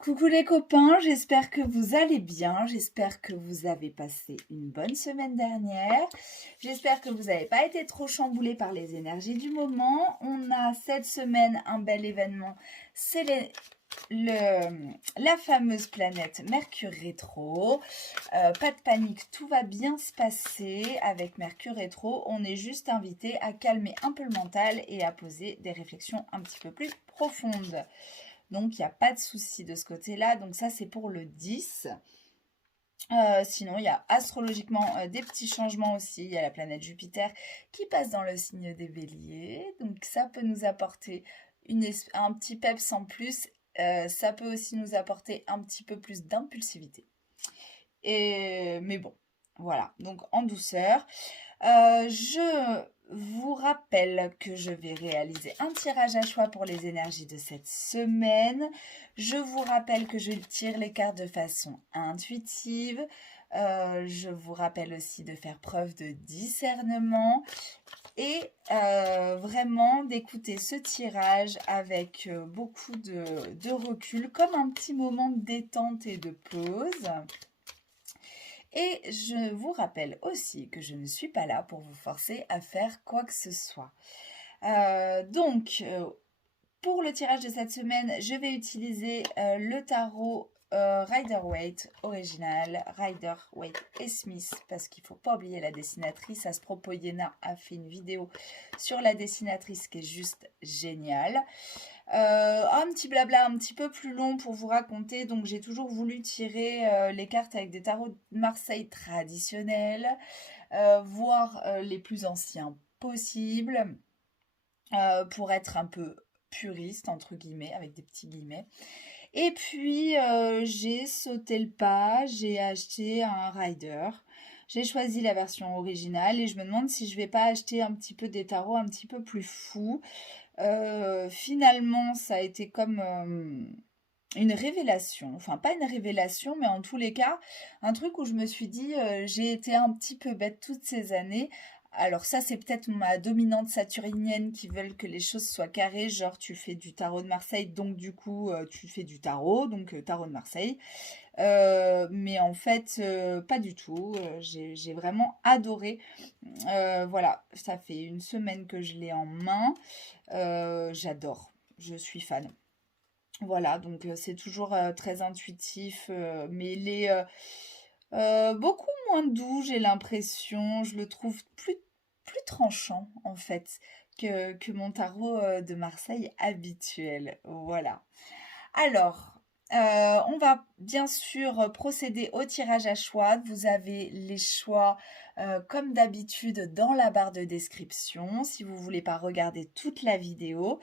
Coucou les copains, j'espère que vous allez bien, j'espère que vous avez passé une bonne semaine dernière, j'espère que vous n'avez pas été trop chamboulés par les énergies du moment. On a cette semaine un bel événement, c'est la fameuse planète Mercure rétro. Pas de panique, tout va bien se passer avec Mercure rétro, on est juste invité à calmer un peu le mental et à poser des réflexions un petit peu plus profondes. Donc, il n'y a pas de souci de ce côté-là. Donc, ça, c'est pour le 10. Sinon, il y a astrologiquement des petits changements aussi. Il y a la planète Jupiter qui passe dans le signe des Béliers. Donc, ça peut nous apporter un petit peps en plus. Ça peut aussi nous apporter un petit peu plus d'impulsivité. Mais bon, voilà. Donc, en douceur. Je vous rappelle que je vais réaliser un tirage à choix pour les énergies de cette semaine. Je vous rappelle que je tire les cartes de façon intuitive. Je vous rappelle aussi de faire preuve de discernement et vraiment d'écouter ce tirage avec beaucoup de recul, comme un petit moment de détente et de pause. Et je vous rappelle aussi que je ne suis pas là pour vous forcer à faire quoi que ce soit. Pour le tirage de cette semaine, je vais utiliser le tarot Rider-Waite original, Rider-Waite et Smith, parce qu'il ne faut pas oublier la dessinatrice. À ce propos, Yéna a fait une vidéo sur la dessinatrice qui est juste géniale. Un petit blabla un petit peu plus long pour vous raconter. Donc, j'ai toujours voulu tirer les cartes avec des tarots de Marseille traditionnels, voire les plus anciens possibles, pour être un peu puriste, entre guillemets, avec des petits guillemets. Et puis, j'ai sauté le pas, j'ai acheté un rider. J'ai choisi la version originale et je me demande si je vais pas acheter un petit peu des tarots un petit peu plus fous. Finalement, ça a été comme une révélation. Enfin, pas une révélation, mais en tous les cas, un truc où je me suis dit, j'ai été un petit peu bête toutes ces années. Alors ça, c'est peut-être ma dominante saturnienne qui veut que les choses soient carrées, genre tu fais du tarot de Marseille, donc du coup tu fais du tarot, donc tarot de Marseille. Mais en fait, pas du tout. J'ai vraiment adoré. Voilà, ça fait une semaine que je l'ai en main. J'adore, je suis fan. Voilà, donc c'est toujours très intuitif, mais il est beaucoup moins doux, j'ai l'impression. Je le trouve plus tranchant, en fait, que mon tarot de Marseille habituel. Voilà. Alors, on va bien sûr procéder au tirage à choix. Vous avez les choix comme d'habitude dans la barre de description si vous ne voulez pas regarder toute la vidéo.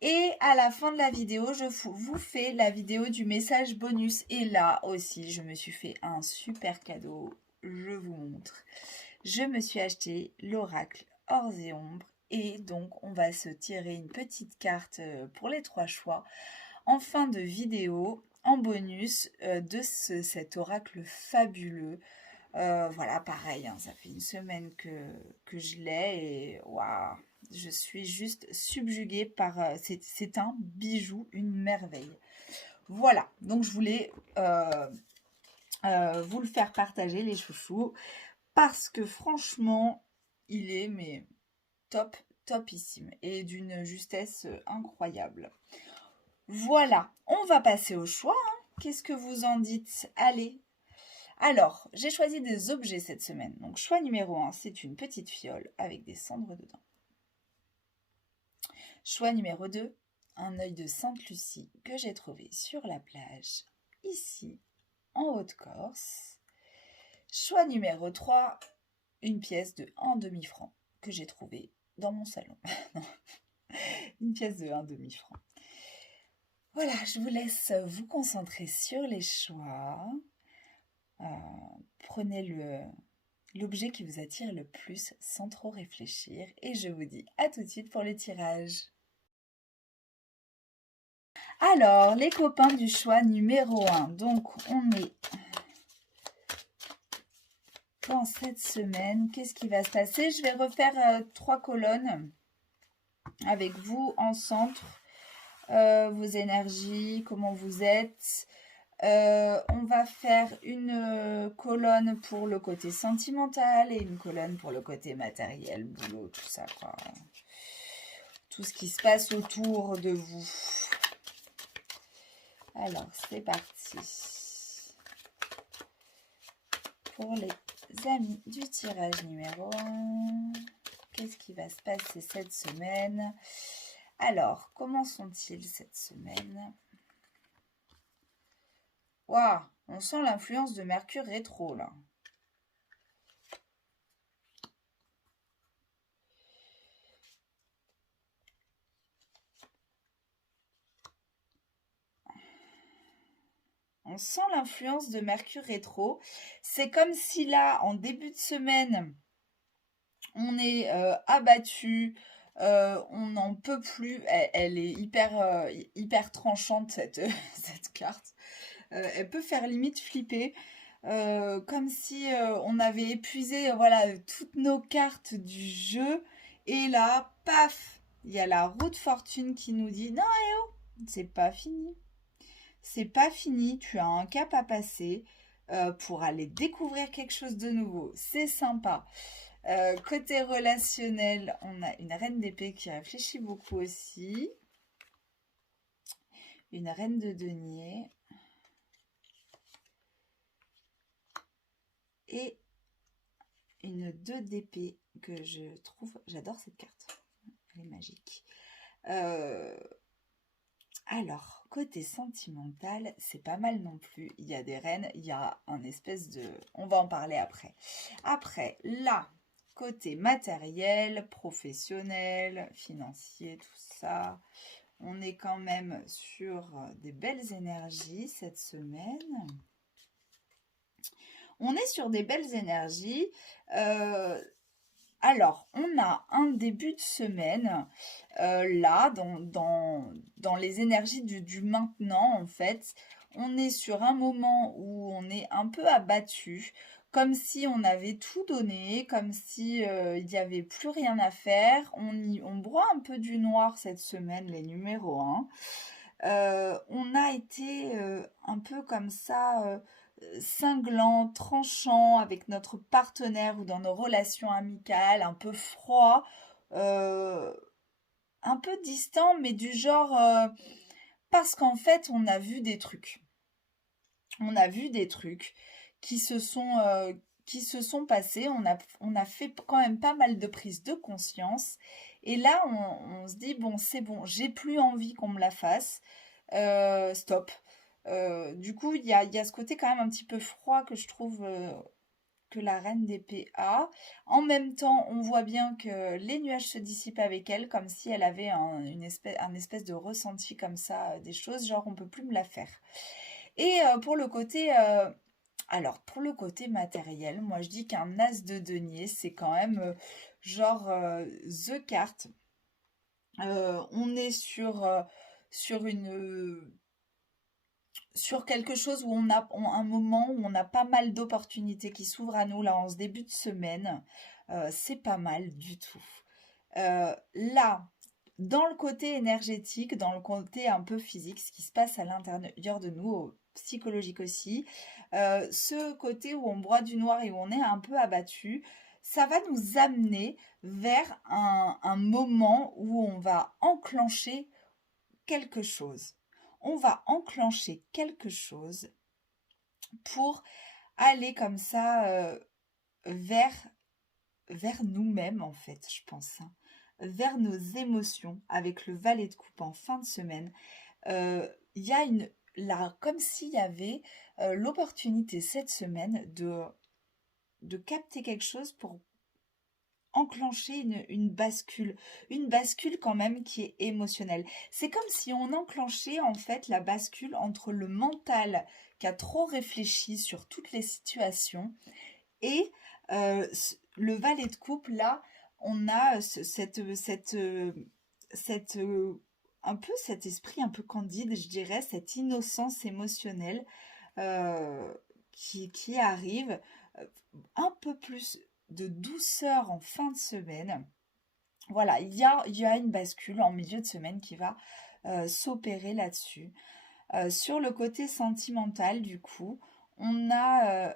Et à la fin de la vidéo, je vous fais la vidéo du message bonus. Et là aussi, je me suis fait un super cadeau. Je vous montre. Je me suis acheté l'oracle Ors et Ombres. Et donc, on va se tirer une petite carte pour les 3 choix en fin de vidéo, en bonus de cet oracle fabuleux. Voilà, pareil, hein, ça fait une semaine que je l'ai et waouh, je suis juste subjuguée par... c'est un bijou, une merveille. Voilà, donc je voulais vous le faire partager, les chouchous, parce que franchement, il est mais top, topissime et d'une justesse incroyable. Voilà, on va passer au choix. Hein. Qu'est-ce que vous en dites? Allez. Alors, j'ai choisi des objets cette semaine. Donc, choix numéro 1, c'est une petite fiole avec des cendres dedans. Choix numéro 2, un œil de Sainte-Lucie que j'ai trouvé sur la plage, ici, en Haute-Corse. Choix numéro 3, une pièce de 1 demi-franc que j'ai trouvée dans mon salon. Une pièce de 1 demi-franc. Voilà, je vous laisse vous concentrer sur les choix. Prenez l'objet qui vous attire le plus sans trop réfléchir et je vous dis à tout de suite pour le tirage. Alors, les copains du choix numéro 1. Donc, on est dans cette semaine. Qu'est-ce qui va se passer? Je vais refaire 3 colonnes avec vous en centre. Vos énergies, comment vous êtes. On va faire une colonne pour le côté sentimental et une colonne pour le côté matériel, boulot, tout ça, quoi. Tout ce qui se passe autour de vous. Alors, c'est parti. Pour les amis du tirage numéro 1, qu'est-ce qui va se passer cette semaine? Alors, comment sont-ils cette semaine? Waouh, on sent l'influence de Mercure rétro, là. On sent l'influence de Mercure rétro. C'est comme si là, en début de semaine, on est abattu, on n'en peut plus. Elle est hyper tranchante, cette, cette carte. Elle peut faire limite flipper. Comme si on avait épuisé voilà, toutes nos cartes du jeu. Et là, paf, il y a la roue de fortune qui nous dit non, c'est pas fini. C'est pas fini, tu as un cap à passer pour aller découvrir quelque chose de nouveau. C'est sympa. Côté relationnel, on a une reine d'épée qui réfléchit beaucoup aussi. Une reine de denier. Et une 2 d'épée que je trouve... J'adore cette carte. Elle est magique. Alors, côté sentimental, c'est pas mal non plus. Il y a des reines, il y a un espèce de... On va en parler après. Après, là, côté matériel, professionnel, financier, tout ça, on est quand même sur des belles énergies cette semaine. On est sur des belles énergies. Alors, on a un début de semaine, là, dans les énergies du maintenant, en fait. On est sur un moment où on est un peu abattu, comme si on avait tout donné, comme si il n'y avait plus rien à faire. On broie un peu du noir cette semaine, les numéros 1. On a été un peu comme ça, cinglant, tranchant avec notre partenaire ou dans nos relations amicales, un peu froid, euh, un peu distant, mais du genre parce qu'en fait on a vu des trucs. On a vu des trucs qui qui se sont passés. On a fait quand même pas mal de prises de conscience. Et là, on se dit, bon, c'est bon, j'ai plus envie qu'on me la fasse. Stop. Du coup, il y a ce côté quand même un petit peu froid que je trouve que la reine d'épée a. En même temps, on voit bien que les nuages se dissipent avec elle, comme si elle avait un espèce de ressenti comme ça, des choses, genre on peut plus me la faire. Et pour le côté matériel, moi je dis qu'un as de denier, c'est quand même genre the carte. On est sur sur quelque chose où un moment où on a pas mal d'opportunités qui s'ouvrent à nous là en ce début de semaine. C'est pas mal du tout. Là, dans le côté énergétique, dans le côté un peu physique, ce qui se passe à l'intérieur de nous, psychologique aussi, ce côté où on broie du noir et où on est un peu abattu, ça va nous amener vers un moment où on va enclencher quelque chose. On va enclencher quelque chose pour aller comme ça vers, vers nous-mêmes, en fait, je pense, hein, vers nos émotions avec le valet de coupe en fin de semaine. Il y a là, comme s'il y avait l'opportunité cette semaine de capter quelque chose pour enclencher une bascule quand même qui est émotionnelle. C'est comme si on enclenchait en fait la bascule entre le mental qui a trop réfléchi sur toutes les situations et le valet de coupe là, on a un peu cet esprit un peu candide, je dirais, cette innocence émotionnelle euh, qui arrive, euh, un peu plus de douceur en fin de semaine. Voilà, il y a une bascule en milieu de semaine qui va s'opérer là-dessus. Sur le côté sentimental, du coup, on a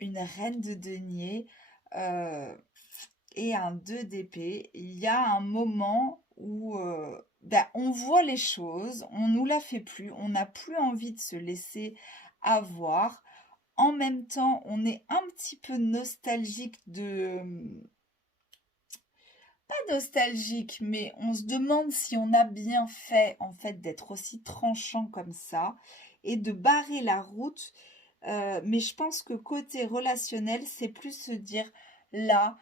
une reine de denier euh, et un 2 d'épée. Il y a un moment où on voit les choses, on nous la fait plus, on n'a plus envie de se laisser avoir. En même temps, on est un petit peu nostalgique pas nostalgique, mais on se demande si on a bien fait, en fait, d'être aussi tranchant comme ça et de barrer la route. Mais je pense que côté relationnel, c'est plus se dire, là,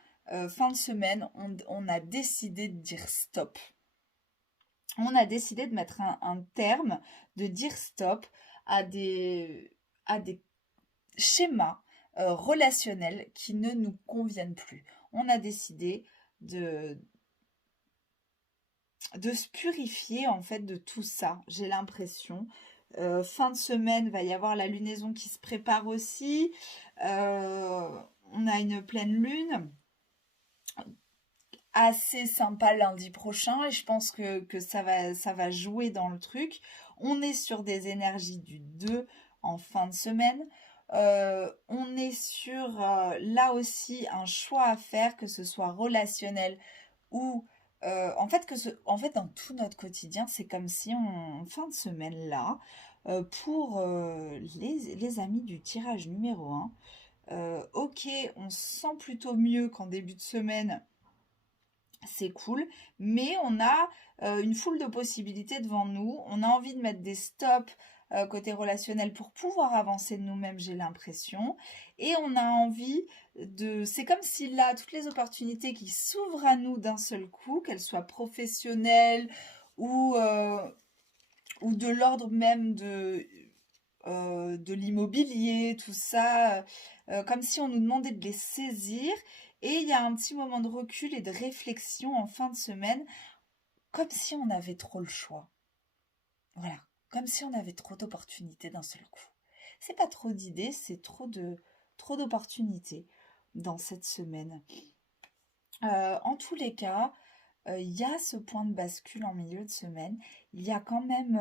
fin de semaine, on a décidé de dire stop. On a décidé de mettre un terme, de dire stop à des schémas relationnels qui ne nous conviennent plus. On a décidé de, de se purifier en fait de tout ça, j'ai l'impression. Fin de semaine, va y avoir la lunaison qui se prépare aussi. Euh, on a une pleine lune assez sympa lundi prochain et je pense que ça va jouer dans le truc. On est sur des énergies du 2 en fin de semaine. On est sur là aussi un choix à faire, que ce soit relationnel ou en fait dans tout notre quotidien, c'est comme si en fin de semaine là, pour les amis du tirage numéro un, ok, on se sent plutôt mieux qu'en début de semaine, c'est cool, mais on a une foule de possibilités devant nous. On a envie de mettre des stops côté relationnel pour pouvoir avancer de nous-mêmes, j'ai l'impression. Et on a envie de... C'est comme si là, toutes les opportunités qui s'ouvrent à nous d'un seul coup, qu'elles soient professionnelles ou, euh, ou de l'ordre même de l'immobilier, tout ça, comme si on nous demandait de les saisir. Et il y a un petit moment de recul et de réflexion en fin de semaine, comme si on avait trop le choix. Voilà, comme si on avait trop d'opportunités d'un seul coup. C'est pas trop d'idées, c'est trop d'opportunités dans cette semaine. En tous les cas, il y a ce point de bascule en milieu de semaine. Il y a quand même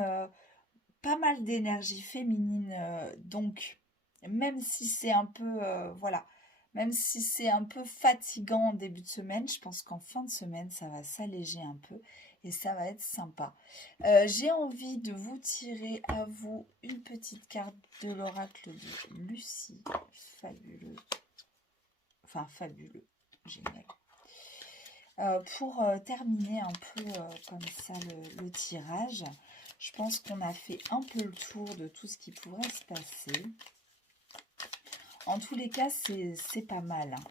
pas mal d'énergie féminine, donc même si c'est un peu, voilà, même si c'est un peu fatigant en début de semaine, je pense qu'en fin de semaine, ça va s'alléger un peu et ça va être sympa. J'ai envie de vous tirer à vous une petite carte de l'oracle de Lucie. Fabuleux. Enfin, fabuleux. Génial. Pour terminer un peu comme ça le tirage, je pense qu'on a fait un peu le tour de tout ce qui pourrait se passer. En tous les cas, c'est pas mal, hein.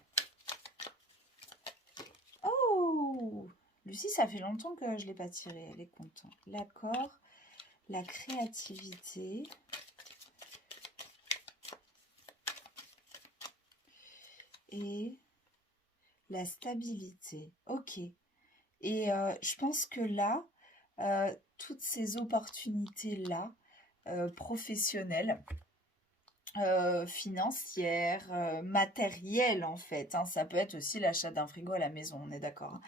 Oh, Lucie, ça fait longtemps que je ne l'ai pas tirée, elle est contente. L'accord, la créativité. Et la stabilité. Ok. Et je pense que là, toutes ces opportunités-là, professionnelles, financières, matérielles en fait, hein, ça peut être aussi l'achat d'un frigo à la maison, on est d'accord, hein.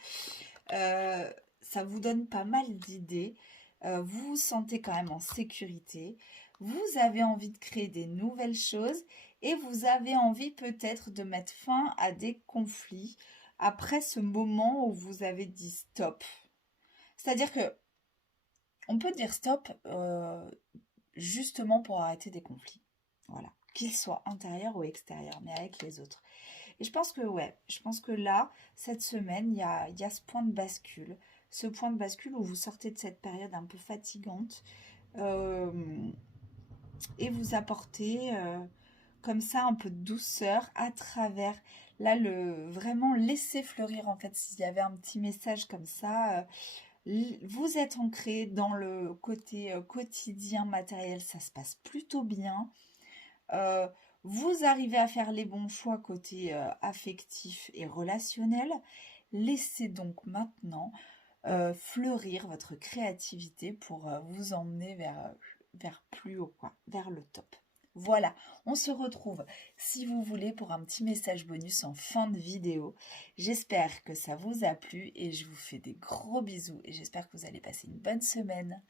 Ça vous donne pas mal d'idées. Vous vous sentez quand même en sécurité. Vous avez envie de créer des nouvelles choses et vous avez envie peut-être de mettre fin à des conflits après ce moment où vous avez dit stop. C'est-à-dire que on peut dire stop justement pour arrêter des conflits. Voilà. Qu'ils soient intérieurs ou extérieurs, mais avec les autres. Et je pense que ouais, je pense que là, cette semaine, il y a ce point de bascule. Ce point de bascule où vous sortez de cette période un peu fatigante euh, et vous apportez comme ça un peu de douceur à travers, là, vraiment laisser fleurir en fait, s'il y avait un petit message comme ça. Vous êtes ancré dans le côté quotidien matériel, ça se passe plutôt bien. Euh, Vous arrivez à faire les bons choix côté affectif et relationnel. Laissez donc maintenant fleurir votre créativité pour vous emmener vers plus haut, quoi, vers le top. Voilà, on se retrouve si vous voulez pour un petit message bonus en fin de vidéo. J'espère que ça vous a plu et je vous fais des gros bisous et j'espère que vous allez passer une bonne semaine.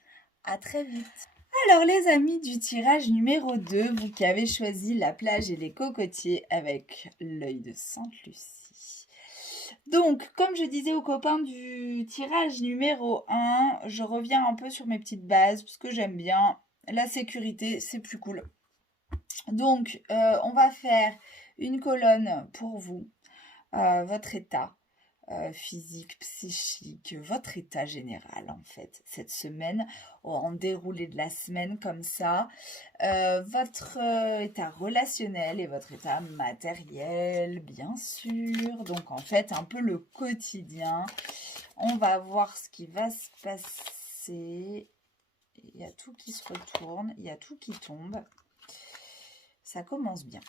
À très vite. Alors les amis du tirage numéro 2, vous qui avez choisi la plage et les cocotiers avec l'œil de Sainte-Lucie. Donc, comme je disais aux copains du tirage numéro 1, je reviens un peu sur mes petites bases parce que j'aime bien la sécurité, c'est plus cool. Donc, on va faire une colonne pour vous, votre état physique, psychique, votre état général en fait, cette semaine, en déroulé de la semaine comme ça, votre état relationnel et votre état matériel, bien sûr. Donc en fait, un peu le quotidien. On va voir ce qui va se passer. Il y a tout qui se retourne, il y a tout qui tombe. Ça commence bien.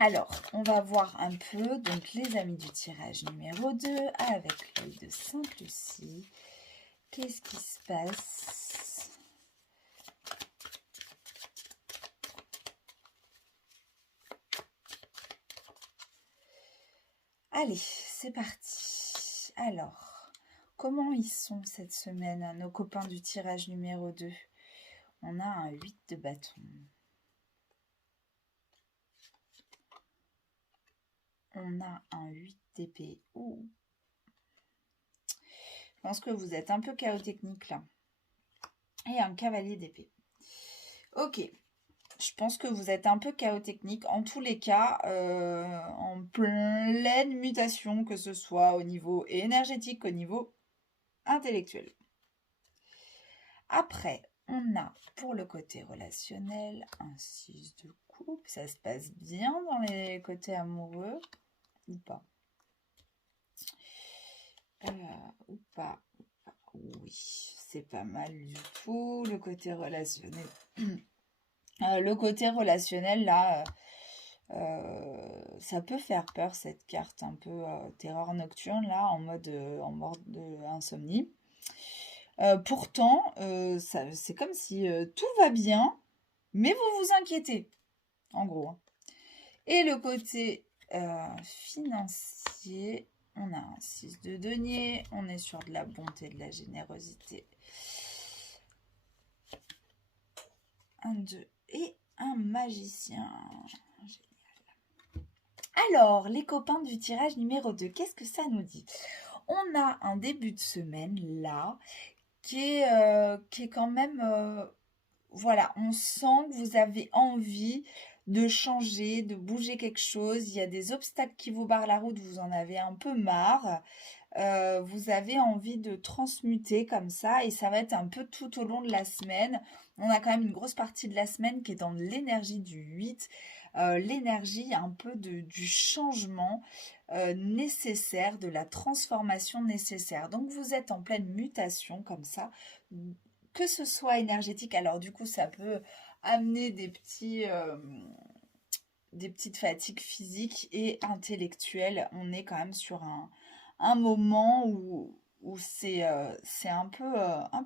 Alors, on va voir un peu, donc les amis du tirage numéro 2, avec l'œil de Sainte-Lucie. Qu'est-ce qui se passe? Allez, c'est parti. Alors, comment ils sont cette semaine, nos copains du tirage numéro 2? On a un 8 de bâton. On a un 8 d'épée. Ouh. Je pense que vous êtes un peu chaotechnique là. Et un cavalier d'épée. Ok. Je pense que vous êtes un peu chaotechnique. En tous les cas, en pleine mutation, que ce soit au niveau énergétique, au niveau intellectuel. Après, on a pour le côté relationnel un 6 de coupe. Ça se passe bien dans les côtés amoureux ou pas? Ou pas? Oui, c'est pas mal du tout. Le côté relationnel. Le côté relationnel, là, ça peut faire peur, cette carte un peu terreur nocturne, là, en mode insomnie. Pourtant, c'est comme si tout va bien, mais vous vous inquiétez, en gros. Et le côté financier, on a un 6 de denier, on est sur de la bonté, de la générosité. Un 2 et un magicien. Génial. Alors, les copains du tirage numéro 2, qu'est-ce que ça nous dit? On a un début de semaine, là, qui est quand même... voilà, on sent que vous avez envie de changer, de bouger quelque chose. Il y a des obstacles qui vous barrent la route, vous en avez un peu marre. Vous avez envie de transmuter comme ça et ça va être un peu tout au long de la semaine. On a quand même une grosse partie de la semaine qui est dans l'énergie du 8, l'énergie un peu du changement nécessaire, de la transformation nécessaire. Donc vous êtes en pleine mutation comme ça, que ce soit énergétique. Alors du coup ça peut amener des petites fatigues physiques et intellectuelles. On est quand même sur un moment où c'est un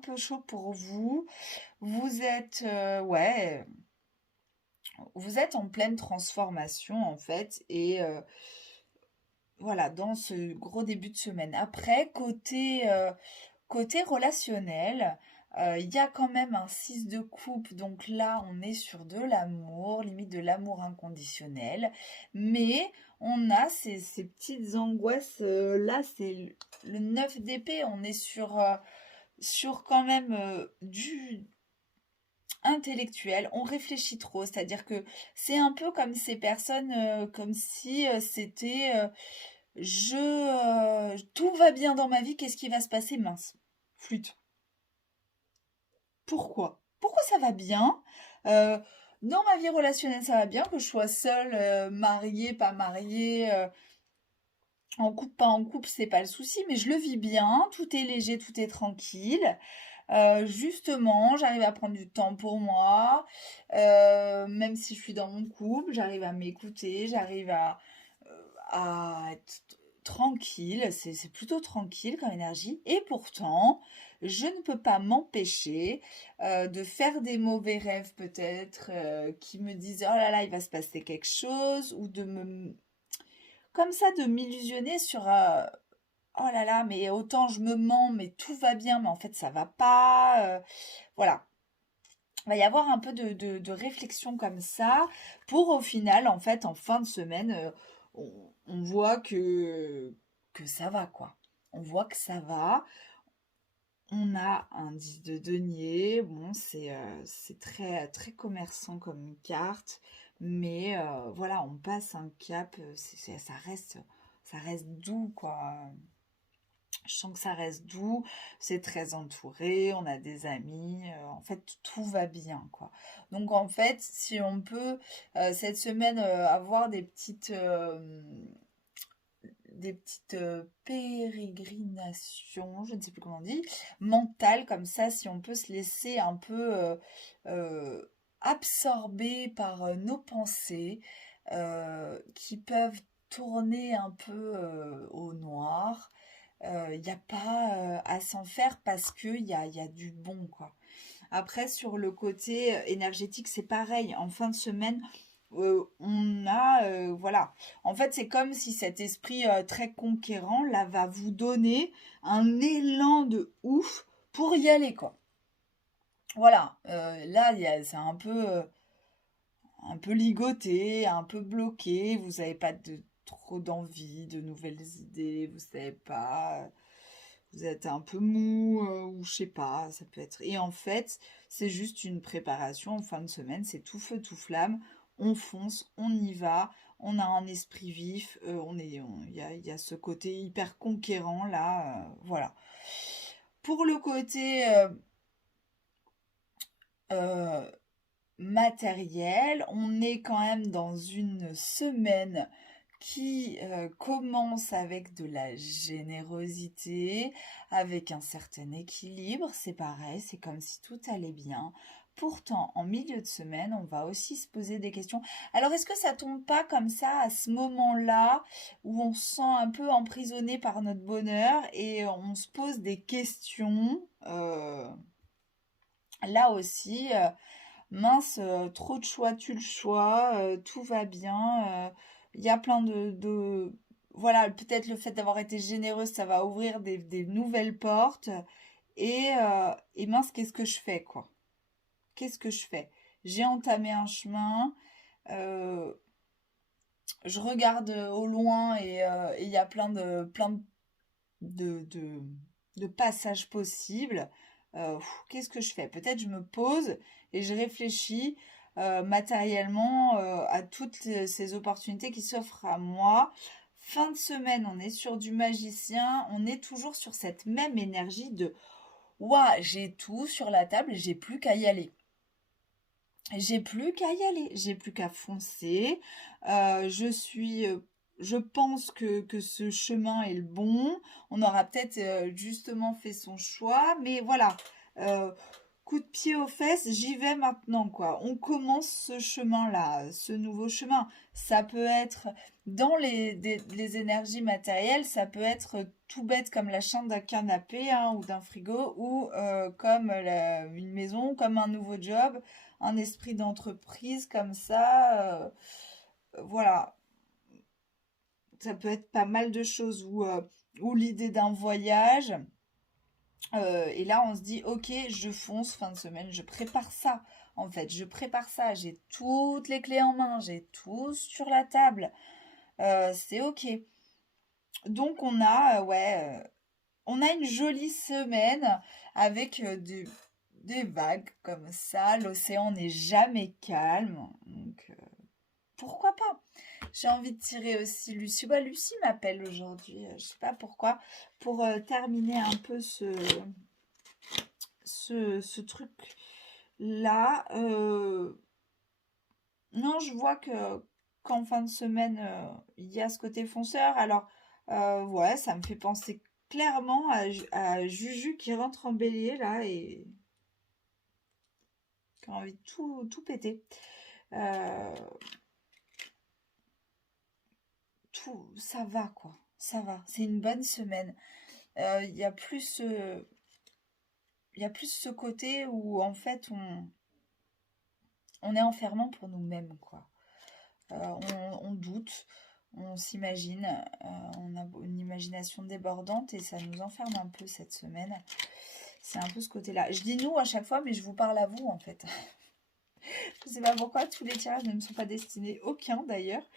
peu chaud pour vous. Vous êtes, ouais, vous êtes en pleine transformation en fait. Et voilà, dans ce gros début de semaine. Après, côté relationnel, il y a quand même un 6 de coupe, donc là on est sur de l'amour, limite de l'amour inconditionnel, mais on a ces petites angoisses, là c'est le 9 d'épée, on est sur quand même du intellectuel, on réfléchit trop, c'est-à-dire que c'est un peu comme ces personnes, comme si c'était tout va bien dans ma vie, qu'est-ce qui va se passer? Mince, flûte. Pourquoi? Pourquoi ça va bien? Euh, dans ma vie relationnelle, ça va bien, que je sois seule, mariée, pas mariée, en couple, pas en couple, c'est pas le souci, mais je le vis bien, tout est léger, tout est tranquille. Justement, j'arrive à prendre du temps pour moi, même si je suis dans mon couple, j'arrive à m'écouter, j'arrive à être tranquille, c'est plutôt tranquille comme énergie. Et pourtant, je ne peux pas m'empêcher de faire des mauvais rêves peut-être qui me disent oh là là, il va se passer quelque chose, ou comme ça, de m'illusionner sur oh là là, mais autant je me mens, mais tout va bien, mais en fait ça va pas. Voilà. Il va y avoir un peu de réflexion comme ça pour au final, en fait, en fin de semaine, on voit que ça va, quoi. On voit que ça va. On a un 10 de denier. Bon, c'est très, très commerçant comme carte. Mais voilà, on passe un cap. Ça reste doux, quoi. Je sens que ça reste doux, c'est très entouré, on a des amis, en fait tout va bien quoi. Donc en fait, si on peut cette semaine avoir des petites pérégrinations, je ne sais plus comment on dit, mentales comme ça, si on peut se laisser un peu euh, absorber par nos pensées qui peuvent tourner un peu au noir. Il n'y a pas à s'en faire parce qu'il y a du bon, quoi. Après, sur le côté énergétique, c'est pareil. En fin de semaine, on a, voilà. En fait, c'est comme si cet esprit très conquérant, là, va vous donner un élan de ouf pour y aller, quoi. Voilà. Là, c'est un peu ligoté, un peu bloqué. Vous n'avez pas trop d'envie, de nouvelles idées. Vous savez pas. Vous êtes un peu mou ou je sais pas, ça peut être. Et en fait, c'est juste une préparation en fin de semaine, c'est tout feu tout flamme. On fonce, on y va, on a un esprit vif, il y a ce côté hyper conquérant là, voilà. Pour le côté euh, matériel, on est quand même dans une semaine qui commence avec de la générosité, avec un certain équilibre, c'est pareil, c'est comme si tout allait bien. Pourtant, en milieu de semaine, on va aussi se poser des questions. Alors, est-ce que ça tombe pas comme ça à ce moment-là où on se sent un peu emprisonné par notre bonheur et on se pose des questions là aussi, mince, trop de choix, tu le choix, tout va bien. Il y a plein voilà, peut-être le fait d'avoir été généreuse, ça va ouvrir des nouvelles portes. Et mince, qu'est-ce que je fais, quoi? Qu'est-ce que je fais? J'ai entamé un chemin, euh, je regarde au loin et il y a plein de passages possibles. Qu'est-ce que je fais? Peut-être je me pose et je réfléchis matériellement à toutes ces opportunités qui s'offrent à moi. Fin de semaine, on est sur du magicien, on est toujours sur cette même énergie de ouah, j'ai tout sur la table, j'ai plus qu'à y aller. J'ai plus qu'à y aller, j'ai plus qu'à foncer. Je pense que ce chemin est le bon. On aura peut-être justement fait son choix, mais voilà. Euh, Coup de pied aux fesses, j'y vais maintenant, quoi. On commence ce chemin-là, ce nouveau chemin. Ça peut être dans les énergies matérielles, ça peut être tout bête comme l'achat d'un canapé hein, ou d'un frigo, ou comme une maison, comme un nouveau job, un esprit d'entreprise comme ça. Voilà, ça peut être pas mal de choses, ou l'idée d'un voyage. Et là, on se dit, ok, je fonce fin de semaine, je prépare ça. En fait, je prépare ça. J'ai toutes les clés en main, j'ai tout sur la table. C'est ok. Donc, on a une jolie semaine avec des vagues comme ça. L'océan n'est jamais calme. Donc, pourquoi pas? J'ai envie de tirer aussi Lucie. Bah, Lucie m'appelle aujourd'hui, je sais pas pourquoi, pour terminer un peu ce truc-là. Non, je vois qu'en fin de semaine, il y a ce côté fonceur. Alors, ouais, ça me fait penser clairement à Juju qui rentre en bélier, là, et qui a envie de tout péter. Euh, ça va, quoi. Ça va. C'est une bonne semaine. Il y a plus, il y a plus ce côté où, en fait, on est enfermant pour nous-mêmes, quoi. On doute, on s'imagine, on a une imagination débordante et ça nous enferme un peu cette semaine. C'est un peu ce côté-là. Je dis nous à chaque fois, mais je vous parle à vous en fait. Je ne sais pas pourquoi tous les tirages ne me sont pas destinés, aucun d'ailleurs.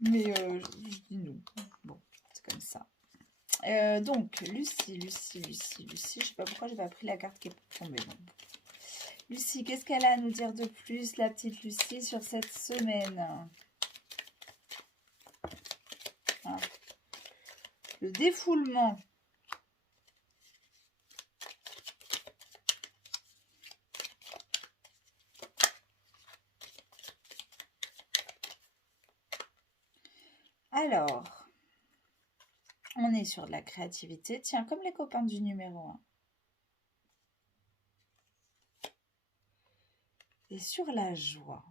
Mais je dis nous. Bon, c'est comme ça. Donc, Lucie. Je sais pas pourquoi j'ai pas pris la carte qui est tombée. Bon. Lucie, qu'est-ce qu'elle a à nous dire de plus, la petite Lucie, sur cette semaine? Ah. Le défoulement. Alors, on est sur de la créativité. Tiens, comme les copains du numéro 1. Et sur la joie.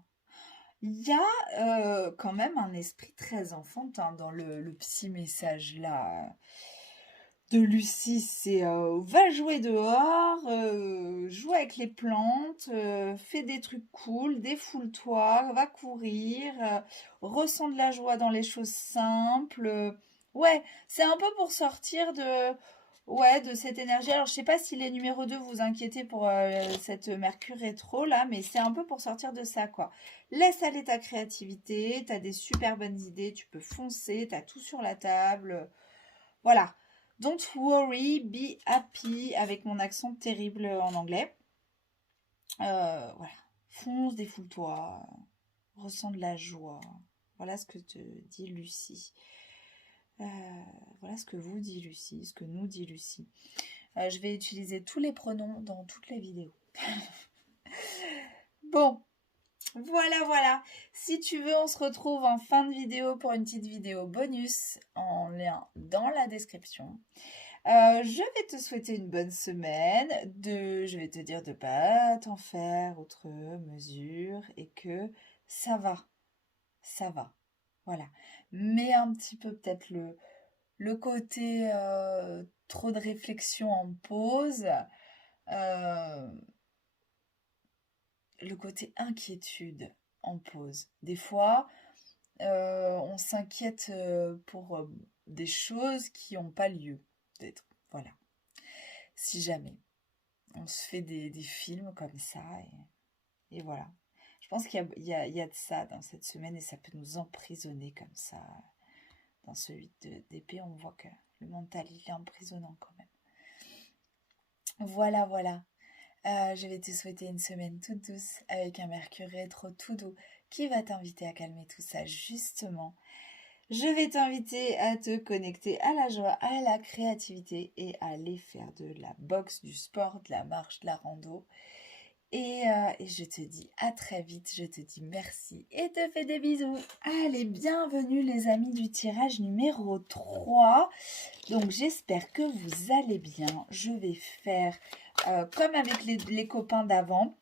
Il y a quand même un esprit très enfantin dans le petit message là de Lucie. C'est va jouer dehors, joue avec les plantes, fais des trucs cool, défoule-toi, va courir, ressens de la joie dans les choses simples. Ouais, c'est un peu pour sortir de cette énergie. Alors, je sais pas si les numéros 2 vous inquiétez pour cette Mercure rétro là, mais c'est un peu pour sortir de ça, quoi. Laisse aller ta créativité, t'as des super bonnes idées, tu peux foncer, t'as tout sur la table. Voilà. Don't worry, be happy, avec mon accent terrible en anglais. Voilà. Fonce, défoule-toi, ressens de la joie. Voilà ce que te dit Lucie. Voilà ce que vous dit Lucie, ce que nous dit Lucie. Je vais utiliser tous les pronoms dans toutes les vidéos. Bon, voilà. Si tu veux, on se retrouve en fin de vidéo pour une petite vidéo bonus en lien dans la description. Je vais te souhaiter une bonne semaine. Je vais te dire de ne pas t'en faire outre mesure et que ça va. Ça va. Voilà. Mais un petit peu peut-être le côté trop de réflexion en pause, le côté inquiétude en pause. Des fois, on s'inquiète pour des choses qui n'ont pas lieu d'être. Voilà. Si jamais on se fait des films comme ça, et voilà. Je pense qu'il y a de ça dans cette semaine et ça peut nous emprisonner comme ça. Dans ce 8 d'épée, on voit que le mental, il est emprisonnant quand même. Voilà. Je vais te souhaiter une semaine toute douce avec un Mercure rétro tout doux qui va t'inviter à calmer tout ça justement. Je vais t'inviter à te connecter à la joie, à la créativité et à aller faire de la boxe, du sport, de la marche, de la rando. Et je te dis à très vite, je te dis merci et te fais des bisous. Allez, bienvenue les amis du tirage numéro 3. Donc j'espère que vous allez bien. Je vais faire comme avec les copains d'avant.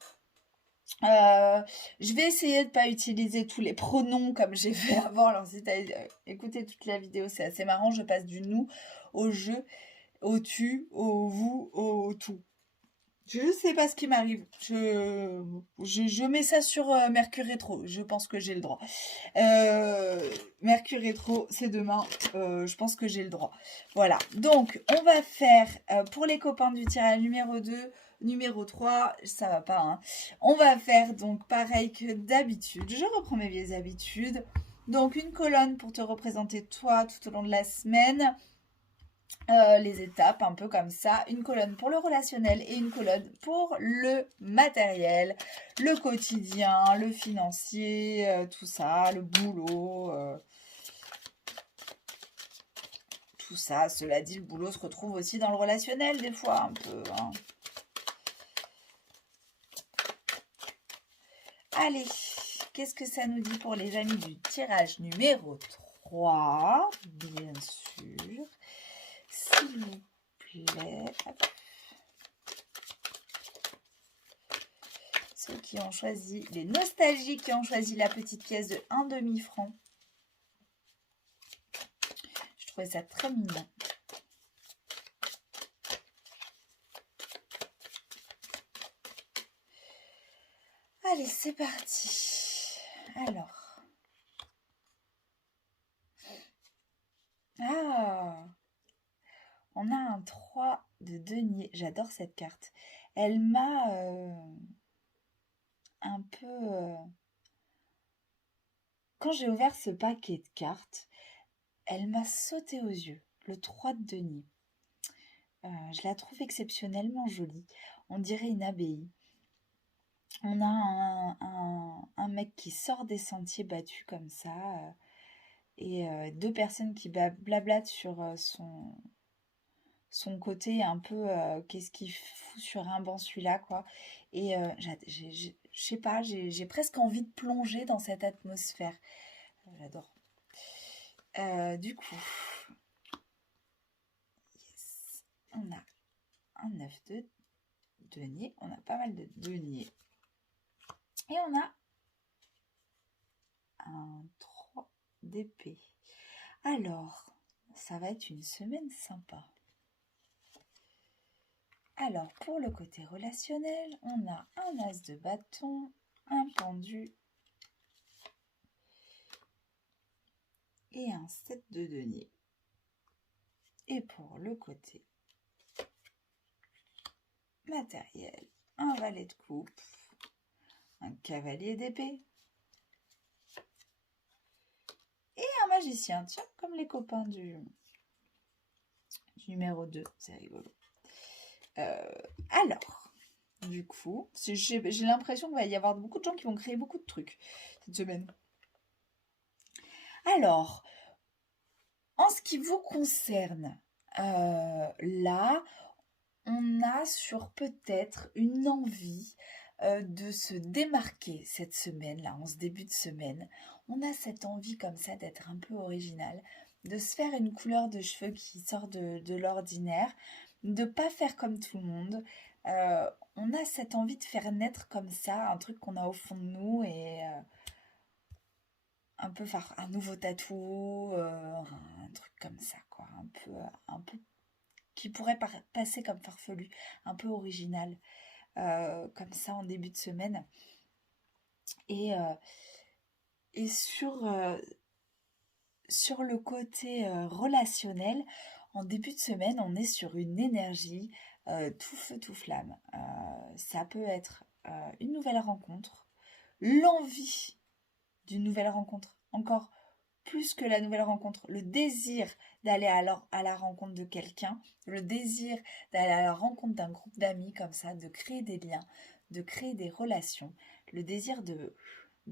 Je vais essayer de ne pas utiliser tous les pronoms comme j'ai fait avant. Alors si tu as écouté toute la vidéo, c'est assez marrant. Je passe du nous au je, au tu, au vous, au tout. Je ne sais pas ce qui m'arrive. Je mets ça sur Mercure Rétro. Je pense que j'ai le droit. Mercure Rétro, c'est demain. Je pense que j'ai le droit. Voilà. Donc, on va faire, pour les copains du tirage numéro 2, numéro 3, ça va pas, hein. On va faire donc pareil que d'habitude. Je reprends mes vieilles habitudes. Donc, une colonne pour te représenter toi tout au long de la semaine. Les étapes, un peu comme ça, une colonne pour le relationnel et une colonne pour le matériel, le quotidien, le financier, tout ça, le boulot, tout ça. Cela dit, le boulot se retrouve aussi dans le relationnel des fois, un peu, hein. Allez, qu'est-ce que ça nous dit pour les amis du tirage numéro 3? Bien sûr. S'il vous plaît. Ceux qui ont choisi, les nostalgiques qui ont choisi la petite pièce de 1 demi-franc. Je trouvais ça très mignon. Allez, c'est parti. Alors. Ah. On a un 3 de denier. J'adore cette carte. Elle m'a un peu... Quand j'ai ouvert ce paquet de cartes, elle m'a sauté aux yeux. Le 3 de denier. Je la trouve exceptionnellement jolie. On dirait une abbaye. On a un mec qui sort des sentiers battus comme ça. Et deux personnes qui blablatent sur son côté un peu qu'est-ce qu'il fout sur un banc celui-là quoi. Et je sais pas, j'ai presque envie de plonger dans cette atmosphère. J'adore. Du coup, yes. On a un 9 de denier, on a pas mal de deniers. Et on a un 3 d'épée. Alors, ça va être une semaine sympa. Alors, pour le côté relationnel, on a un as de bâton, un pendu et un 7 de denier. Et pour le côté matériel, un valet de coupe, un cavalier d'épée et un magicien. Tiens, comme les copains du numéro 2, c'est rigolo. Alors, du coup, j'ai l'impression qu'il va y avoir beaucoup de gens qui vont créer beaucoup de trucs cette semaine. Alors, en ce qui vous concerne, là, on a sur peut-être une envie de se démarquer cette semaine, là, en ce début de semaine. On a cette envie comme ça d'être un peu original, de se faire une couleur de cheveux qui sort de l'ordinaire, de pas faire comme tout le monde. On a cette envie de faire naître comme ça un truc qu'on a au fond de nous et un peu faire un nouveau tatou, un truc comme ça, quoi, un peu qui pourrait passer comme farfelu, un peu original, comme ça en début de semaine. Et, et sur le côté relationnel, en début de semaine, on est sur une énergie tout feu, tout flamme. Ça peut être une nouvelle rencontre, l'envie d'une nouvelle rencontre, encore plus que la nouvelle rencontre, le désir d'aller à la rencontre de quelqu'un, le désir d'aller à la rencontre d'un groupe d'amis comme ça, de créer des liens, de créer des relations, le désir de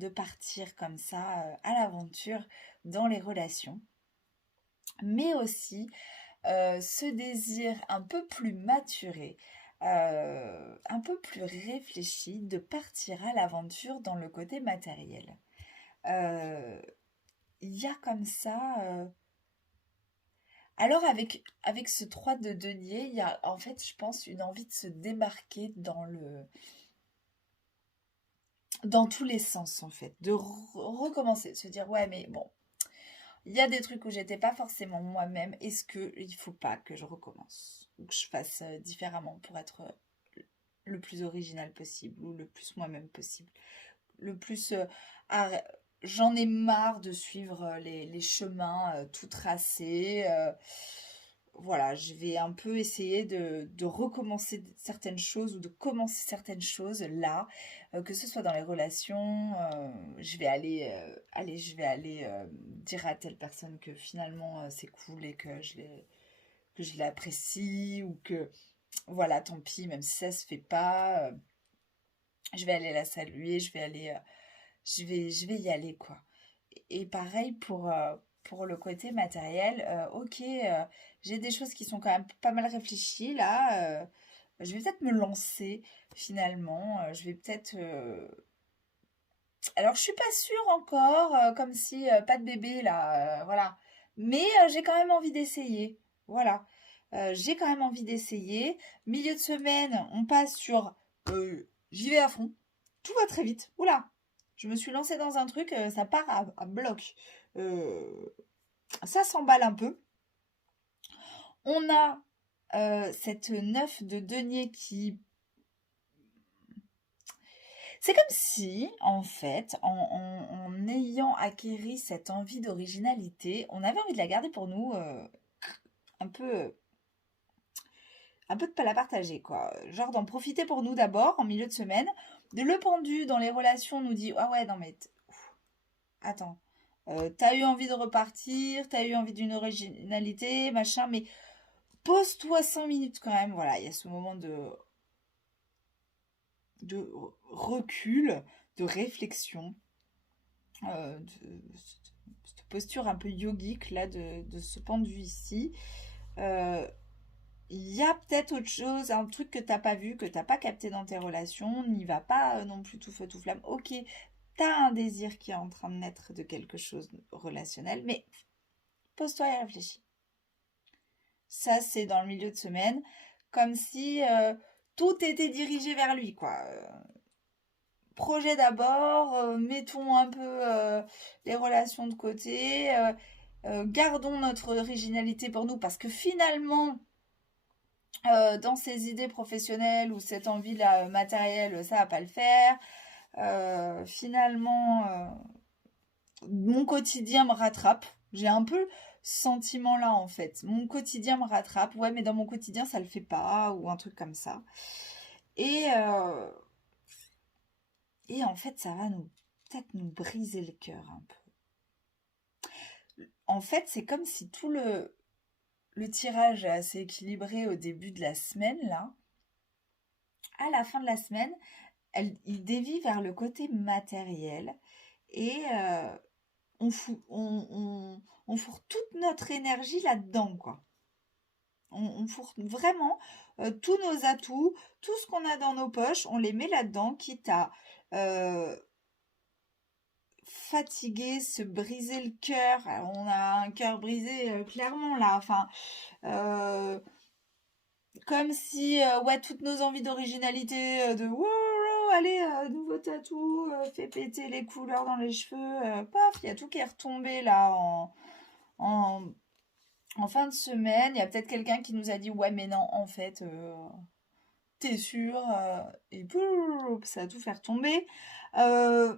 partir comme ça à l'aventure dans les relations, mais aussi ce désir un peu plus maturé, un peu plus réfléchi de partir à l'aventure dans le côté matériel. Il y a comme ça... Alors avec ce 3 de denier, il y a en fait, je pense, une envie de se démarquer dans tous les sens en fait, de recommencer, de se dire ouais mais bon, il y a des trucs où j'étais pas forcément moi-même, est-ce que il faut pas que je recommence ou que je fasse différemment pour être le plus original possible ou le plus moi-même possible, le plus j'en ai marre de suivre les chemins tout tracés. Voilà, je vais un peu essayer de recommencer certaines choses ou de commencer certaines choses là, que ce soit dans les relations. Je vais aller dire à telle personne que finalement c'est cool et que je l'apprécie ou que voilà, tant pis, même si ça se fait pas, je vais aller la saluer, je vais y aller, quoi. Et pareil pour le côté matériel. Ok, j'ai des choses qui sont quand même pas mal réfléchies là. Je vais peut-être me lancer finalement. Je vais peut-être... Alors, je suis pas sûre encore, comme si pas de bébé là, voilà. Mais j'ai quand même envie d'essayer. Voilà. J'ai quand même envie d'essayer. Milieu de semaine, on passe sur j'y vais à fond. Tout va très vite. Oula, je me suis lancée dans un truc, ça part à bloc. Euh, Ça s'emballe un peu. On a cette 9 de denier qui... C'est comme si, en fait, en ayant acquéri cette envie d'originalité, on avait envie de la garder pour nous un peu un peu de pas la partager, quoi. Genre d'en profiter pour nous d'abord, en milieu de semaine. Le pendu dans les relations nous dit, ah ouais, non mais, attends, t'as eu envie de repartir, t'as eu envie d'une originalité, machin, mais pose-toi 5 minutes quand même. Voilà, il y a ce moment de recul, de réflexion, cette posture un peu yogique là de ce pendu ici. Euh, Il y a peut-être autre chose, un truc que t'as pas vu, que t'as pas capté dans tes relations, n'y va pas non plus tout feu tout flamme. Ok, t'as un désir qui est en train de naître de quelque chose de relationnel, mais pose-toi et réfléchis. Ça, c'est dans le milieu de semaine, comme si tout était dirigé vers lui, quoi. Projet d'abord, mettons un peu les relations de côté, gardons notre originalité pour nous, parce que finalement, dans ses idées professionnelles ou cette envie-là matérielle, ça va pas le faire. Finalement, mon quotidien me rattrape. J'ai un peu ce sentiment-là en fait. Mon quotidien me rattrape. Ouais, mais dans mon quotidien, ça le fait pas ou un truc comme ça. Et, euh, et en fait, ça va nous peut-être nous briser le cœur un peu. En fait, c'est comme si tout le tirage est assez équilibré au début de la semaine là. À la fin de la semaine, il dévie vers le côté matériel et on fourre toute notre énergie là-dedans, quoi. On fourre vraiment tous nos atouts, tout ce qu'on a dans nos poches, on les met là-dedans, quitte à euh, fatiguer, se briser le cœur. Alors, on a un cœur brisé clairement là, enfin, euh, comme si ouais, toutes nos envies d'originalité, de wow, allez, nouveau tatou, fait péter les couleurs dans les cheveux, paf, il y a tout qui est retombé là en, en fin de semaine. Il y a peut-être quelqu'un qui nous a dit, ouais, mais non, en fait, t'es sûr, et pouf, ça a tout fait retomber. Euh,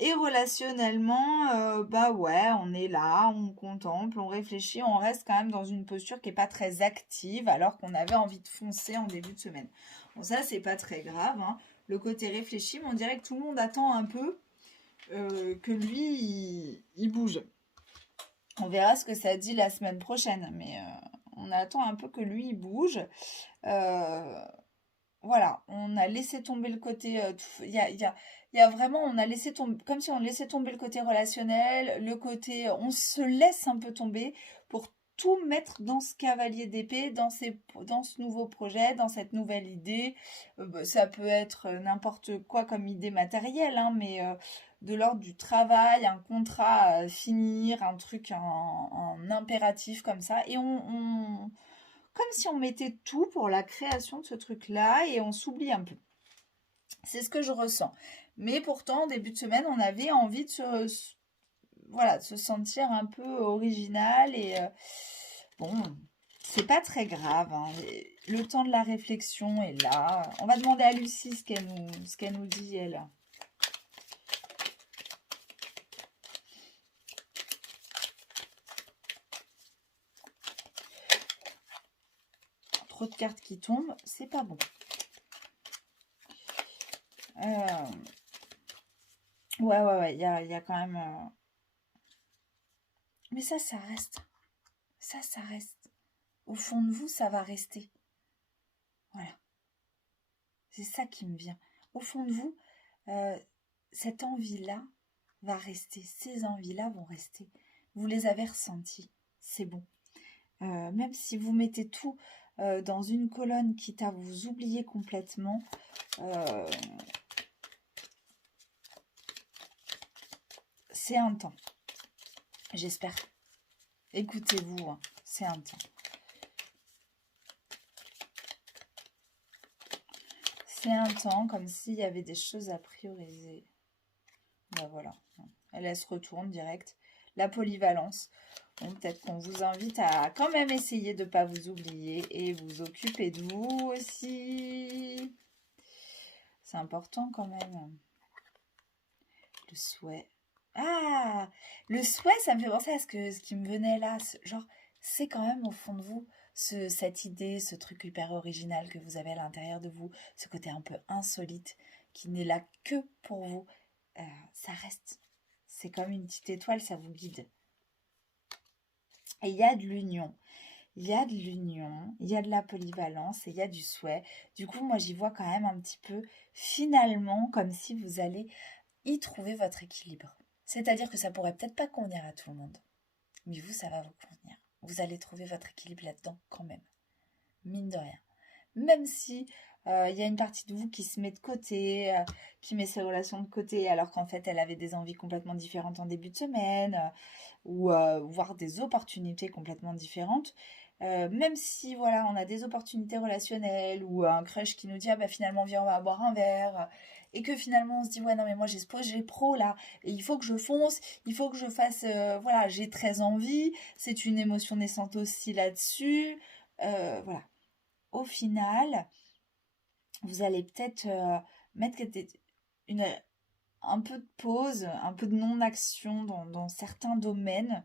et relationnellement, bah ouais, on est là, on contemple, on réfléchit, on reste quand même dans une posture qui est pas très active alors qu'on avait envie de foncer en début de semaine. Bon, ça, c'est pas très grave, hein. Le côté réfléchi, mais on dirait que tout le monde attend un peu que lui, il bouge. On verra ce que ça dit la semaine prochaine, mais on attend un peu que lui, il bouge. Euh, voilà, on a laissé tomber le côté. Il y a vraiment, on a laissé tomber, comme si on laissait tomber le côté relationnel, le côté. On se laisse un peu tomber pour tout mettre dans ce cavalier d'épée, dans ce nouveau projet, dans cette nouvelle idée. Bah, ça peut être n'importe quoi comme idée matérielle, hein, mais de l'ordre du travail, un contrat à finir, un truc en impératif comme ça. Et comme si on mettait tout pour la création de ce truc-là et on s'oublie un peu. C'est ce que je ressens. Mais pourtant, en début de semaine, on avait envie voilà, de se sentir un peu original et bon, c'est pas très grave, hein. Le temps de la réflexion est là. On va demander à Lucie ce qu'elle nous dit, elle. Trop de cartes qui tombent, c'est pas bon. Euh, ouais, il y a quand même. Mais ça reste. Ça reste. Au fond de vous, ça va rester. Voilà. C'est ça qui me vient. Au fond de vous, euh, cette envie-là va rester. Ces envies-là vont rester. Vous les avez ressenties. C'est bon. Même si vous mettez tout dans une colonne, quitte à vous oublier complètement, euh, c'est un temps. J'espère. Écoutez-vous, hein, c'est un temps. C'est un temps comme s'il y avait des choses à prioriser. Ben voilà. Elle se retourne direct. La polyvalence. Bon, peut-être qu'on vous invite à quand même essayer de ne pas vous oublier et vous occuper de vous aussi. C'est important quand même. Le souhait. Ah, le souhait, ça me fait penser à ce qui me venait là. Genre, c'est quand même au fond de vous. cette idée, ce truc hyper original que vous avez à l'intérieur de vous, ce côté un peu insolite qui n'est là que pour vous, ça reste. C'est comme une petite étoile, ça vous guide. Et il y a de l'union. Il y a de l'union, il y a de la polyvalence et il y a du souhait. Du coup, moi, j'y vois quand même un petit peu, finalement, comme si vous allez y trouver votre équilibre. C'est-à-dire que ça pourrait peut-être pas convenir à tout le monde, mais vous, ça va vous convenir. Vous allez trouver votre équilibre là-dedans quand même, mine de rien. Même si il y a une partie de vous qui se met de côté, qui met ses relations de côté, alors qu'en fait, elle avait des envies complètement différentes en début de semaine, ou voire des opportunités complètement différentes. Même si voilà, on a des opportunités relationnelles ou un crush qui nous dit ah bah finalement viens on va boire un verre et que finalement on se dit ouais non mais moi j'ai ce projet pro là et il faut que je fonce, il faut que je fasse voilà, j'ai très envie, c'est une émotion naissante aussi là-dessus. Voilà. Au final, vous allez peut-être mettre une, un peu de pause, un peu de non-action dans certains domaines,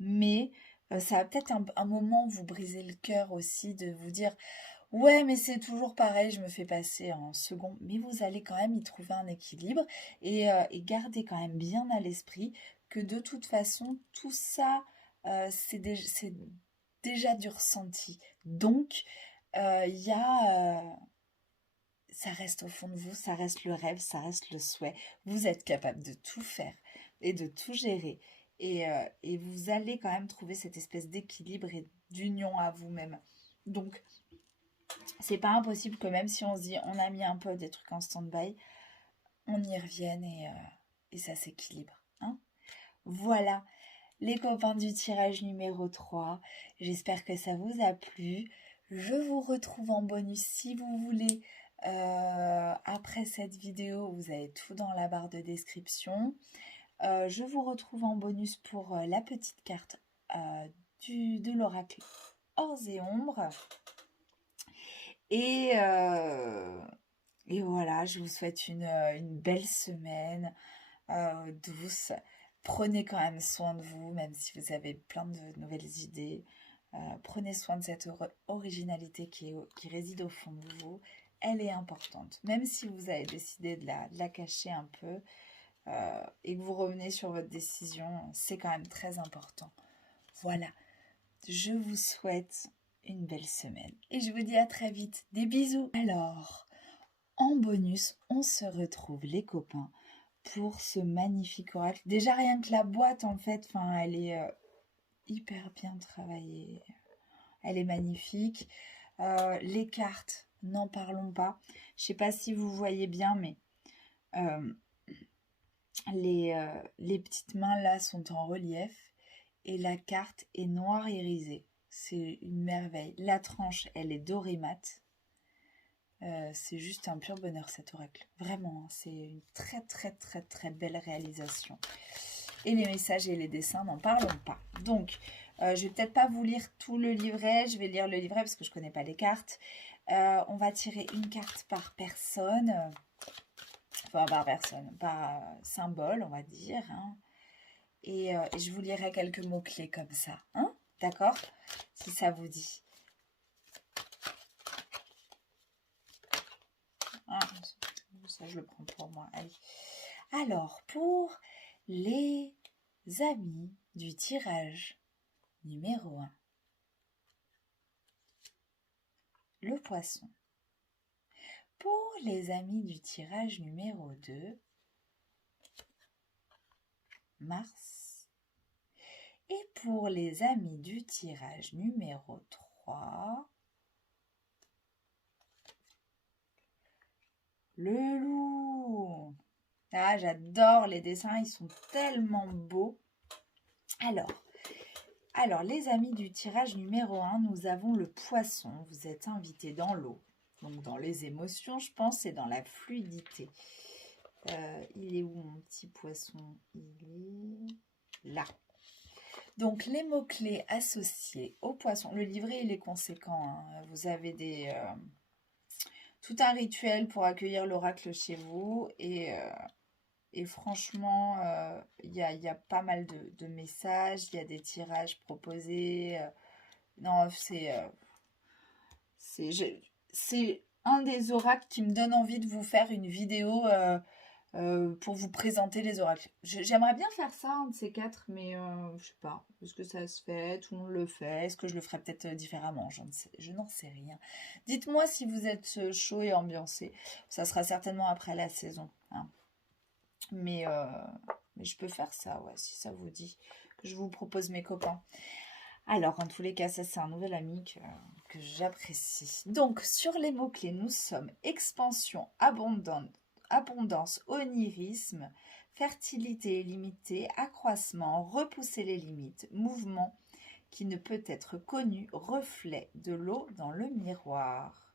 mais ça va peut-être un moment vous briser le cœur aussi de vous dire ouais mais c'est toujours pareil, je me fais passer en second, mais vous allez quand même y trouver un équilibre et garder quand même bien à l'esprit que de toute façon tout ça c'est déjà du ressenti. Donc il y a ça reste au fond de vous, ça reste le rêve, ça reste le souhait. Vous êtes capable de tout faire et de tout gérer. Et vous allez quand même trouver cette espèce d'équilibre et d'union à vous-même. Donc, c'est pas impossible que même si on se dit on a mis un peu des trucs en stand-by, on y revienne et ça s'équilibre. Hein. Voilà, les copains du tirage numéro 3. J'espère que ça vous a plu. Je vous retrouve en bonus si vous voulez. Après cette vidéo, vous avez tout dans la barre de description. Je vous retrouve en bonus pour la petite carte de l'oracle Ors et Ombres. Et, euh, et voilà, je vous souhaite une belle semaine douce. Prenez quand même soin de vous, même si vous avez plein de nouvelles idées. Prenez soin de cette originalité qui réside au fond de vous. Elle est importante. Même si vous avez décidé de la cacher un peu et que vous revenez sur votre décision, c'est quand même très important. Voilà, je vous souhaite une belle semaine et je vous dis à très vite. Des bisous. Alors, en bonus, on se retrouve les copains pour ce magnifique oracle. Déjà rien que la boîte en fait, enfin elle est hyper bien travaillée. Elle est magnifique. Les cartes, n'en parlons pas. Je sais pas si vous voyez bien, mais euh, les petites mains là sont en relief et la carte est noire irisée. C'est une merveille. La tranche, elle est dorée mat. C'est juste un pur bonheur cet oracle. Vraiment, hein, c'est une très très très très belle réalisation. Et les messages et les dessins, n'en parlons pas. Donc, je vais peut-être pas vous lire tout le livret. Je vais lire le livret parce que je connais pas les cartes. On va tirer une carte par personne. Enfin, par personne, par symbole, on va dire. Hein. Et je vous lirai quelques mots-clés comme ça. Hein. D'accord? Si ça vous dit. Ah, ça, je le prends pour moi. Allez. Alors, pour les amis du tirage numéro 1, le poisson. Pour les amis du tirage numéro 2, Mars. Et pour les amis du tirage numéro 3, le loup. Ah, j'adore les dessins, ils sont tellement beaux. Alors, les amis du tirage numéro 1, nous avons le poisson. Vous êtes invités dans l'eau. Donc, dans les émotions, je pense, et dans la fluidité. Il est où mon petit poisson? Il est là. Donc, les mots-clés associés au poisson. Le livret, il est conséquent. Hein. Vous avez tout un rituel pour accueillir l'oracle chez vous. Et franchement, il y a pas mal de messages. Il y a des tirages proposés. Non, c'est, c'est un des oracles qui me donne envie de vous faire une vidéo pour vous présenter les oracles. J'aimerais bien faire ça, un de ces quatre, mais je sais pas. Est-ce que ça se fait? Tout le monde le fait. Est-ce que je le ferais peut-être différemment? Je n'en sais rien. Dites-moi si vous êtes chaud et ambiancé. Ça sera certainement après la saison, hein. Mais, euh, mais je peux faire ça, ouais, si ça vous dit. Que je vous propose mes copains. Alors, en tous les cas, ça c'est un nouvel ami que j'apprécie. Donc, sur les mots-clés, nous sommes expansion, abondance, onirisme, fertilité illimitée, accroissement, repousser les limites, mouvement qui ne peut être connu, reflet de l'eau dans le miroir.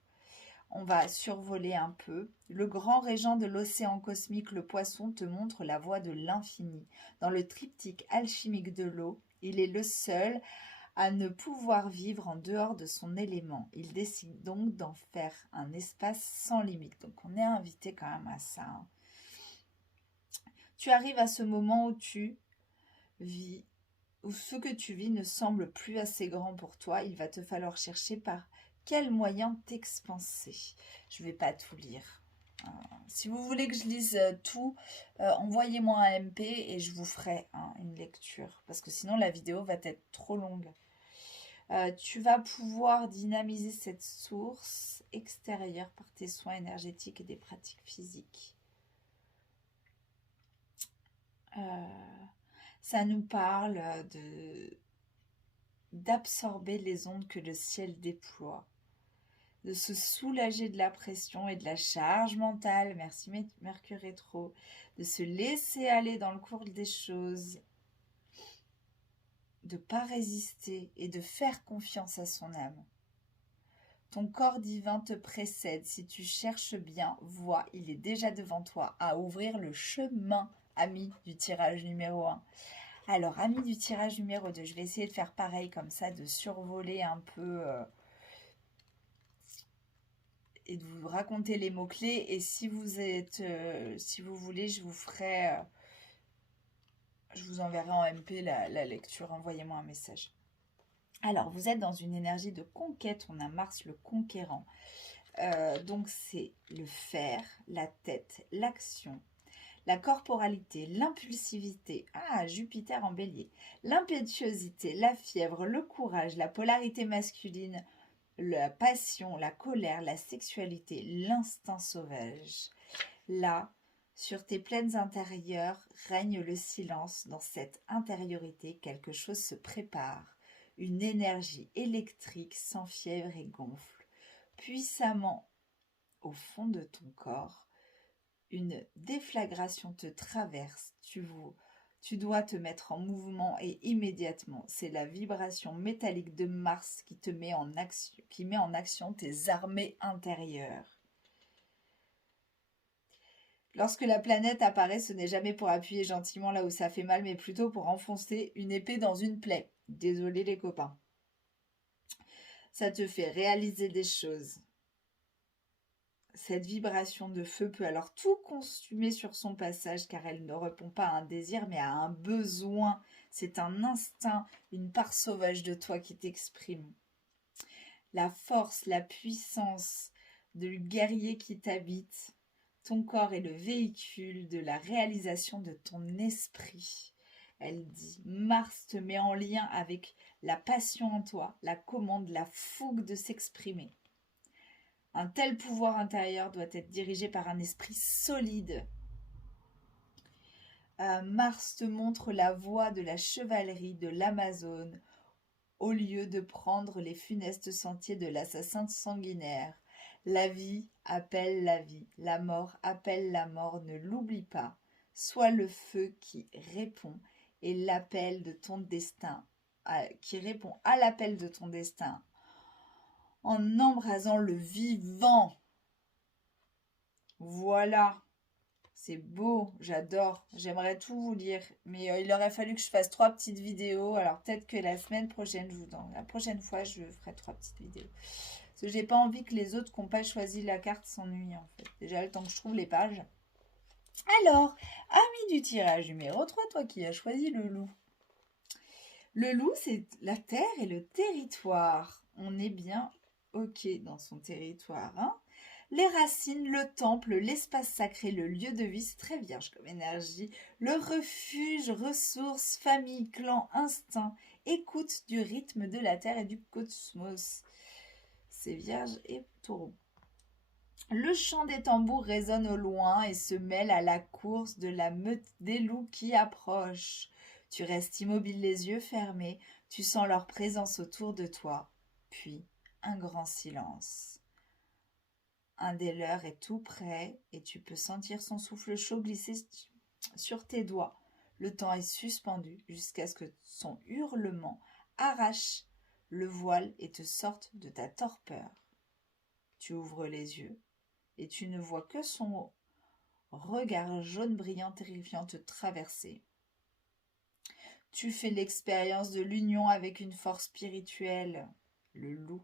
On va survoler un peu. Le grand régent de l'océan cosmique, le poisson, te montre la voie de l'infini. Dans le triptyque alchimique de l'eau, il est le seul à ne pouvoir vivre en dehors de son élément. Il décide donc d'en faire un espace sans limite. Donc on est invité quand même à ça, hein. Tu arrives à ce moment où tu vis, où ce que tu vis ne semble plus assez grand pour toi. Il va te falloir chercher par quel moyen t'expanser. Je ne vais pas tout lire. Si vous voulez que je lise tout, envoyez-moi un MP et je vous ferai, hein, une lecture. Parce que sinon la vidéo va être trop longue. Tu vas pouvoir dynamiser cette source extérieure par tes soins énergétiques et des pratiques physiques. Ça nous parle d'absorber les ondes que le ciel déploie, de se soulager de la pression et de la charge mentale, merci Mercure rétro, de se laisser aller dans le cours des choses, de ne pas résister et de faire confiance à son âme. Ton corps divin te précède. Si tu cherches bien, vois, il est déjà devant toi à ouvrir le chemin, ami du tirage numéro 1. Alors, ami du tirage numéro 2, je vais essayer de faire pareil comme ça, de survoler un peu et de vous raconter les mots-clés. Et si vous êtes, si vous voulez, je vous ferai, je vous enverrai en MP la lecture. Envoyez-moi un message. Alors, vous êtes dans une énergie de conquête. On a Mars le conquérant. Donc, c'est le faire, la tête, l'action, la corporalité, l'impulsivité. Ah, Jupiter en bélier. L'impétuosité, la fièvre, le courage, la polarité masculine, la passion, la colère, la sexualité, l'instinct sauvage. Là, sur tes plaines intérieures, règne le silence. Dans cette intériorité, quelque chose se prépare. Une énergie électrique s'enfièvre et gonfle. Puissamment au fond de ton corps, une déflagration te traverse. Tu dois te mettre en mouvement et immédiatement. C'est la vibration métallique de Mars qui met en action tes armées intérieures. Lorsque la planète apparaît, ce n'est jamais pour appuyer gentiment là où ça fait mal, mais plutôt pour enfoncer une épée dans une plaie. Désolé les copains. Ça te fait réaliser des choses. Cette vibration de feu peut alors tout consumer sur son passage, car elle ne répond pas à un désir mais à un besoin. C'est un instinct, une part sauvage de toi qui t'exprime. La force, la puissance du guerrier qui t'habite. Ton corps est le véhicule de la réalisation de ton esprit. Elle dit, Mars te met en lien avec la passion en toi, la commande, la fougue de s'exprimer. Un tel pouvoir intérieur doit être dirigé par un esprit solide. Mars te montre la voie de la chevalerie de l'Amazone au lieu de prendre les funestes sentiers de l'assassin sanguinaire. La vie appelle la vie, la mort appelle la mort, ne l'oublie pas. Sois le feu qui répond et l'appel de ton destin, qui répond à l'appel de ton destin en embrasant le vivant. Voilà, c'est beau, j'adore, j'aimerais tout vous lire, mais il aurait fallu que je fasse 3 petites vidéos, alors peut-être que la semaine prochaine, la prochaine fois, je ferai 3 petites vidéos. Parce que j'ai pas envie que les autres qui n'ont pas choisi la carte s'ennuient en fait. Déjà le temps que je trouve les pages. Alors, ami du tirage numéro 3, toi qui as choisi le loup. Le loup, c'est la terre et le territoire. On est bien OK dans son territoire, hein. Les racines, le temple, l'espace sacré, le lieu de vie, c'est très vierge comme énergie. Le refuge, ressources, famille, clan, instinct, écoute du rythme de la terre et du cosmos. C'est vierge et taureau. Le chant des tambours résonne au loin et se mêle à la course de la meute des loups qui approchent. Tu restes immobile les yeux fermés, tu sens leur présence autour de toi, puis un grand silence. Un des leurs est tout près et tu peux sentir son souffle chaud glisser sur tes doigts. Le temps est suspendu jusqu'à ce que son hurlement arrache le voile et te sorte de ta torpeur. Tu ouvres les yeux et tu ne vois que son regard jaune brillant terrifiant te traverser. Tu fais l'expérience de l'union avec une force spirituelle. Le loup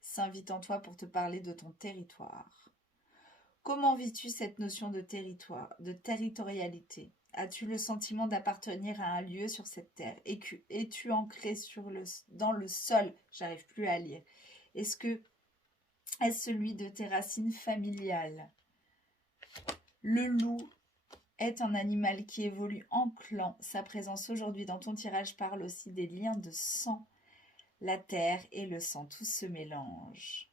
s'invite en toi pour te parler de ton territoire. Comment vis-tu cette notion de territoire, de territorialité? As-tu le sentiment d'appartenir à un lieu sur cette terre? Es-tu ancré dans le sol? J'arrive plus à lire. Est-ce celui de tes racines familiales? Le loup est un animal qui évolue en clan. Sa présence aujourd'hui dans ton tirage parle aussi des liens de sang. La terre et le sang, tout se mélange.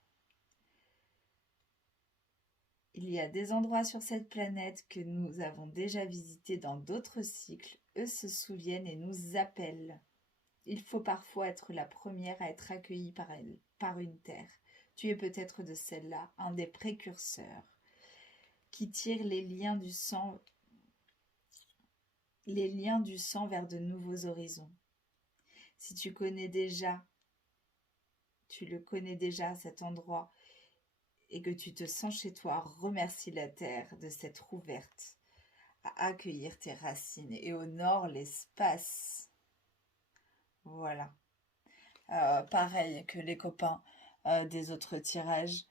Il y a des endroits sur cette planète que nous avons déjà visités dans d'autres cycles. Eux se souviennent et nous appellent. Il faut parfois être la première à être accueillie par une terre. Tu es peut-être de celle-là, un des précurseurs qui tire les liens du sang vers de nouveaux horizons. Si tu le connais déjà cet endroit et que tu te sens chez toi, remercie la terre de s'être ouverte à accueillir tes racines et honore l'espace. Voilà. Pareil que les copains des autres tirages,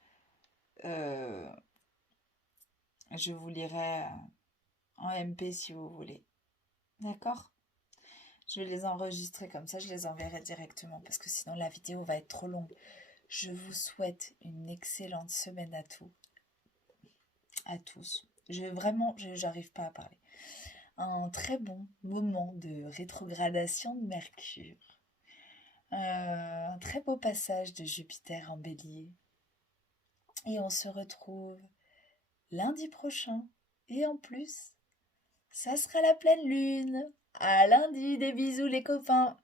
euh, je vous lirai en MP si vous voulez. D'accord? Je vais les enregistrer comme ça, je les enverrai directement parce que sinon la vidéo va être trop longue. Je vous souhaite une excellente semaine à tous. J'arrive pas à parler. Un très bon moment de rétrogradation de Mercure. Un très beau passage de Jupiter en Bélier. Et on se retrouve lundi prochain. Et en plus, ça sera la pleine lune. À lundi, des bisous les copains.